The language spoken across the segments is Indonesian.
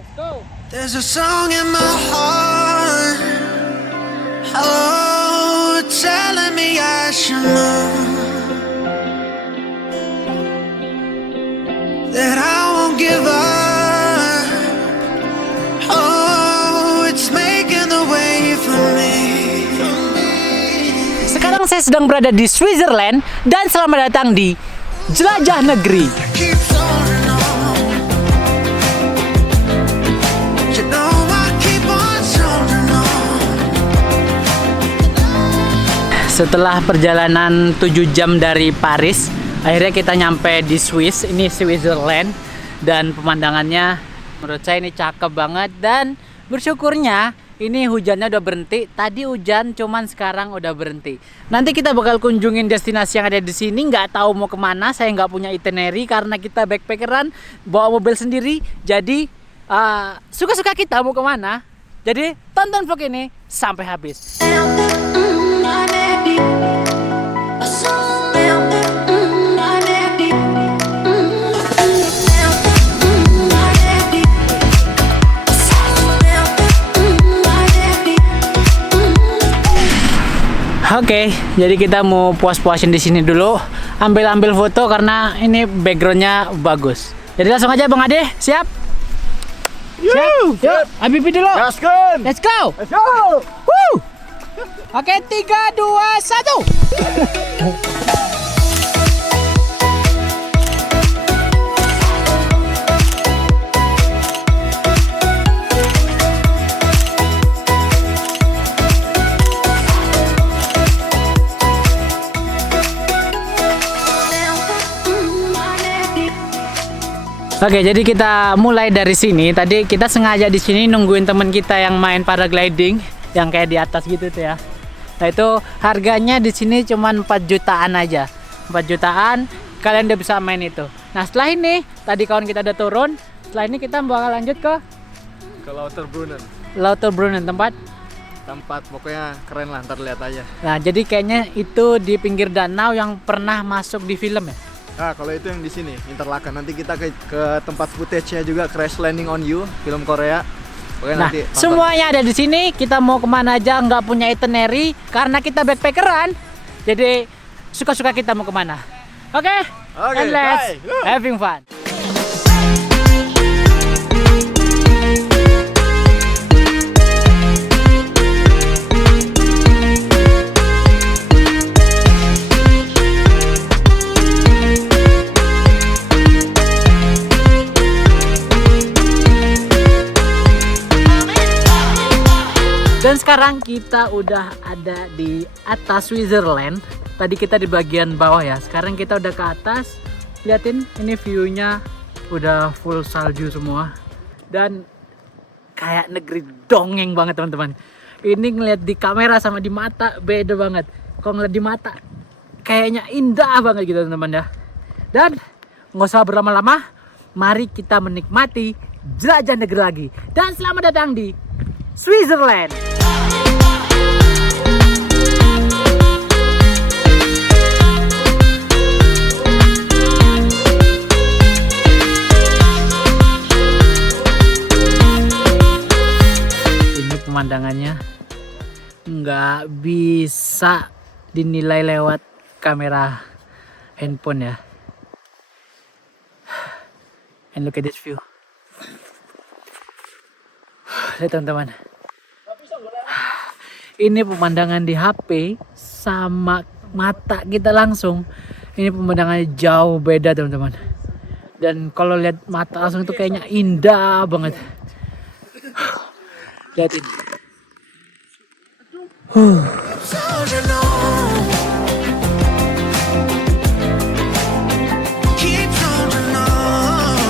Let's go. There's a song in my heart, oh, telling me I should know that I won't give up. Oh, it's making the way for me. Sekarang saya sedang berada di Switzerland dan selamat datang di Jelajah Negeri. Keep soaring on. You know I keep on soaring on. Setelah perjalanan 7 jam dari Paris, akhirnya kita nyampe di Swiss. Ini Switzerland dan pemandangannya menurut saya ini cakep banget, dan bersyukurnya ini hujannya udah berhenti. Tadi hujan, cuman sekarang udah berhenti. Nanti kita bakal kunjungin destinasi yang ada di sini. Nggak tahu mau kemana. Saya nggak punya itinerary karena kita backpackeran, bawa mobil sendiri. Jadi suka-suka kita mau kemana. Jadi tonton vlog ini sampai habis. Oke, jadi kita mau puas-puasin di sini dulu, ambil foto karena ini backgroundnya bagus. Jadi langsung aja Bang Ade, siap? Siap? Yuk, Habibie dulu. Gaskan! Let's go. Let's go! Woo! Oke, 3, 2, 1. Oke, jadi kita mulai dari sini. Tadi kita sengaja di sini nungguin teman kita yang main paragliding, yang kayak di atas gitu tuh ya. Nah itu harganya di sini cuma 4 jutaan aja. 4 jutaan kalian udah bisa main itu. Nah setelah ini, tadi kawan kita udah turun. Setelah ini kita bakal lanjut ke Lauterbrunnen. Lauterbrunnen, tempat. Pokoknya keren lah, ntar lihat aja. Nah jadi kayaknya itu di pinggir danau yang pernah masuk di film ya. Nah, kalau itu yang di sini, Interlaken. Nanti kita ke tempat footage-nya juga, Crash Landing on You, film Korea. Pokoknya Nah, nanti tonton. semuanya ada di sini. Kita mau kemana aja, nggak punya itinerary karena kita backpackeran. Jadi suka-suka kita mau kemana. Oke, Oke, and let's bye. Go. having fun. Dan sekarang kita udah ada di atas Switzerland. Tadi kita di bagian bawah ya. Sekarang kita udah ke atas. Liatin, ini view-nya udah full salju semua. Dan kayak negeri dongeng banget teman-teman. Ini ngeliat di kamera sama di mata beda banget. Kalau ngeliat di mata kayaknya indah banget gitu teman-teman ya. Dan nggak usah berlama-lama, mari kita menikmati jelajah negeri lagi. Dan selamat datang di Switzerland. Ini pemandangannya nggak bisa dinilai lewat kamera handphone ya. And look at this view. Lihat teman-teman. Ini pemandangan di HP sama mata kita langsung. Ini pemandangannya jauh beda teman-teman. Dan kalau lihat mata langsung itu kayaknya indah banget. Lihatin. Soaring on. Keep soaring on.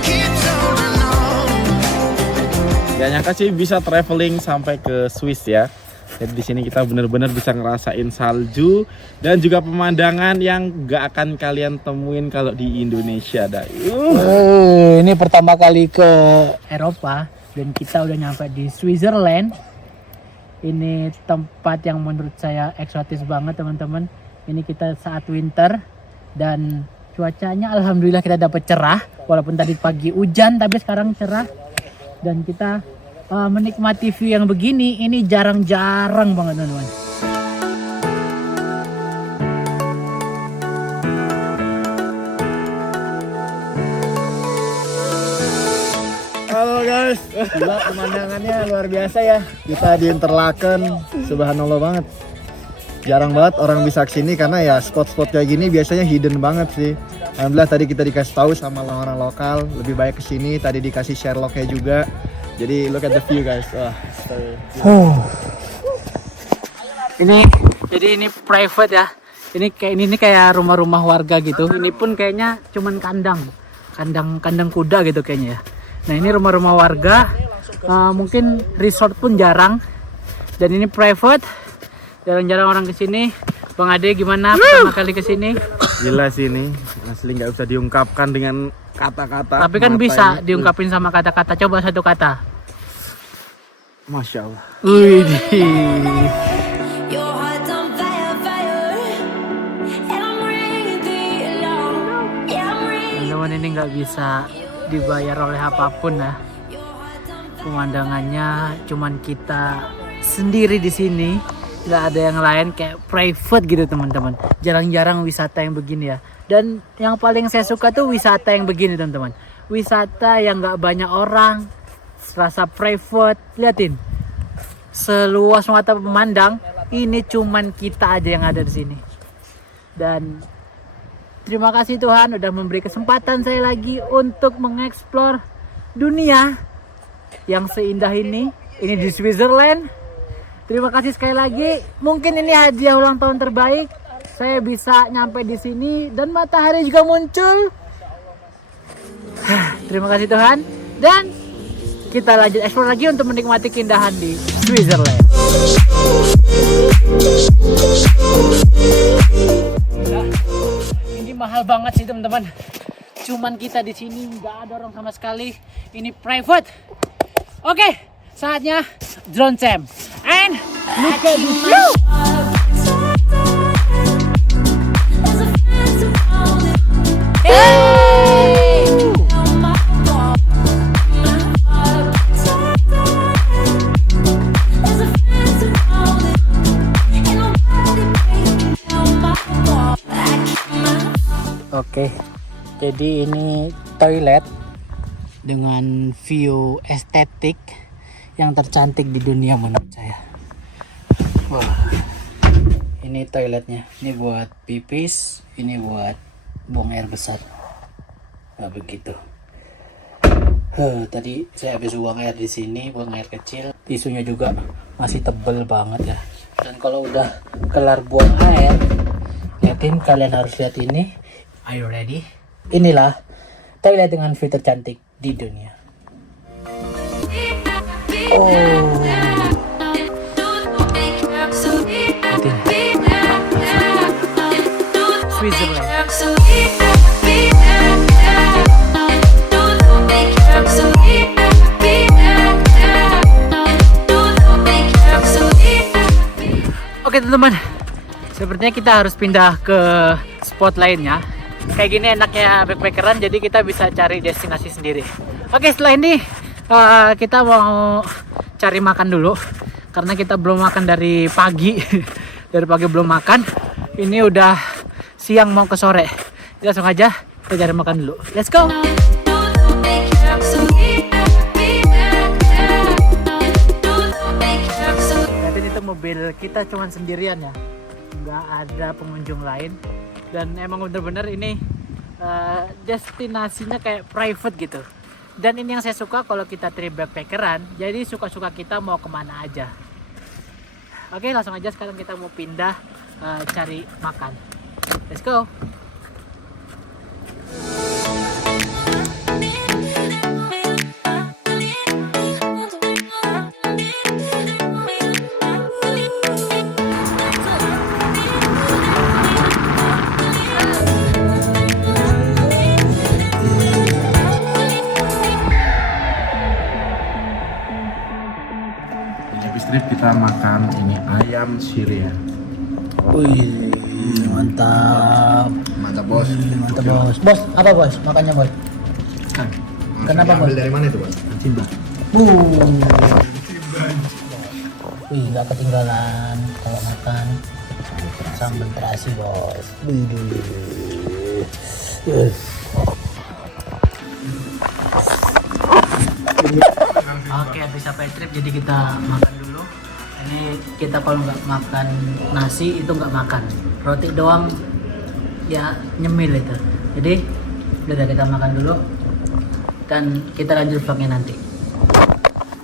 Keep soaring on. Gak nyangka sih bisa traveling sampai ke Swiss ya. Jadi di sini kita benar-benar bisa ngerasain salju dan juga pemandangan yang gak akan kalian temuin kalau di Indonesia dah. Ini pertama kali ke Eropa dan kita udah nyampe di Switzerland. Ini tempat yang menurut saya eksotis banget teman-teman. Ini kita saat winter dan cuacanya alhamdulillah kita dapat cerah. Walaupun tadi pagi hujan tapi sekarang cerah. Dan kita menikmati view yang begini ini jarang-jarang banget teman-teman. Halo guys, gila pemandangannya luar biasa ya. Kita di Interlaken, subhanallah banget. Jarang banget orang bisa kesini karena ya spot-spot kayak gini biasanya hidden banget sih. Alhamdulillah tadi kita dikasih tahu sama orang lokal lebih baik kesini. Tadi dikasih Sherlocknya juga. Jadi look at the view guys. Wah, Ini private ya. Ini kayak rumah-rumah warga gitu. Ini pun kayaknya cuman kandang kuda gitu kayaknya ya. Nah ini rumah-rumah warga, mungkin resort pun jarang, dan ini private, jarang-jarang orang kesini. Bang Ade gimana pertama kali kesini? Gila sih ini, asli nggak bisa diungkapkan dengan kata-kata. Tapi kan bisa diungkapin sama kata-kata. Coba satu kata. Masya Allah. Wih. Your heart's on fire, fire, and I'm ringing the alarm. Yeah, I'm ringing. Teman-teman ini nggak bisa dibayar oleh apapun ya. Pemandangannya cuman kita sendiri di sini, nggak ada yang lain, kayak private gitu teman-teman. Jarang-jarang wisata yang begini ya. Dan yang paling saya suka tuh wisata yang begini teman-teman. Wisata yang nggak banyak orang, rasa private. Liatin, seluas mata memandang. Ini cuman kita aja yang ada di sini. Dan terima kasih Tuhan udah memberi kesempatan saya lagi untuk mengeksplor dunia yang seindah ini. Ini di Switzerland. Terima kasih sekali lagi. Mungkin ini hadiah ulang tahun terbaik. Saya bisa nyampe di sini dan matahari juga muncul. Terima kasih Tuhan. Dan kita lanjut eksplor lagi untuk menikmati keindahan di Switzerland. Ini mahal banget sih teman-teman. Cuman kita di sini nggak ada orang sama sekali. Ini private. Oke, saatnya drone cam. And look at this view. Oke, jadi ini toilet dengan view estetik yang tercantik di dunia menurut saya. Wah, ini toiletnya. Ini buat pipis, ini buat buang air besar. Nah begitu. Tadi saya habis buang air di sini, buang air kecil. Tisunya juga masih tebel banget ya. Dan kalau udah kelar buang air, liatin, kalian harus lihat ini. Are you ready? Inilah toilet dengan view tercantik di dunia. Oh. Switzerland. Oke teman-teman, sepertinya kita harus pindah ke spot lainnya. Kayak gini enaknya backpackeran, jadi kita bisa cari destinasi sendiri. Oke, setelah ini kita mau cari makan dulu, karena kita belum makan dari pagi. Dari pagi belum makan. Ini udah siang mau ke sore. Jadi langsung aja kita cari makan dulu. Let's go. Lihatin itu mobil kita cuman sendirian ya, nggak ada pengunjung lain. Dan emang bener-bener ini destinasinya kayak private gitu. Dan ini yang saya suka kalau kita trip backpackeran, jadi suka-suka kita mau kemana aja. Oke, langsung aja sekarang kita mau pindah cari makan. Let's go. Habis trip kita kita makan ini ayam Syria. Wih, mantap. Mantap bos. Mantap bos. Bos, apa bos? Makannya bos? Kenapa bos? Dari mana itu bos? Cimba. Wih, nggak ketinggalan kalau makan sambal terasi bos. Oke, habis sampai trip jadi kita makan dulu. Ini kita kalau nggak makan nasi itu nggak makan. Roti doang ya nyemil itu. Jadi udah kita makan dulu dan kita lanjut vlognya nanti.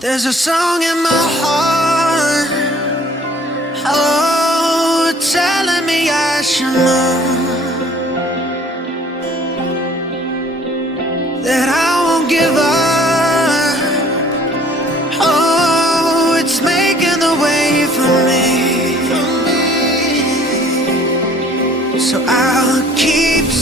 There's a song in my heart, oh, telling me I should know that I won't give up. Oh, it's making the way for me, so I'll keep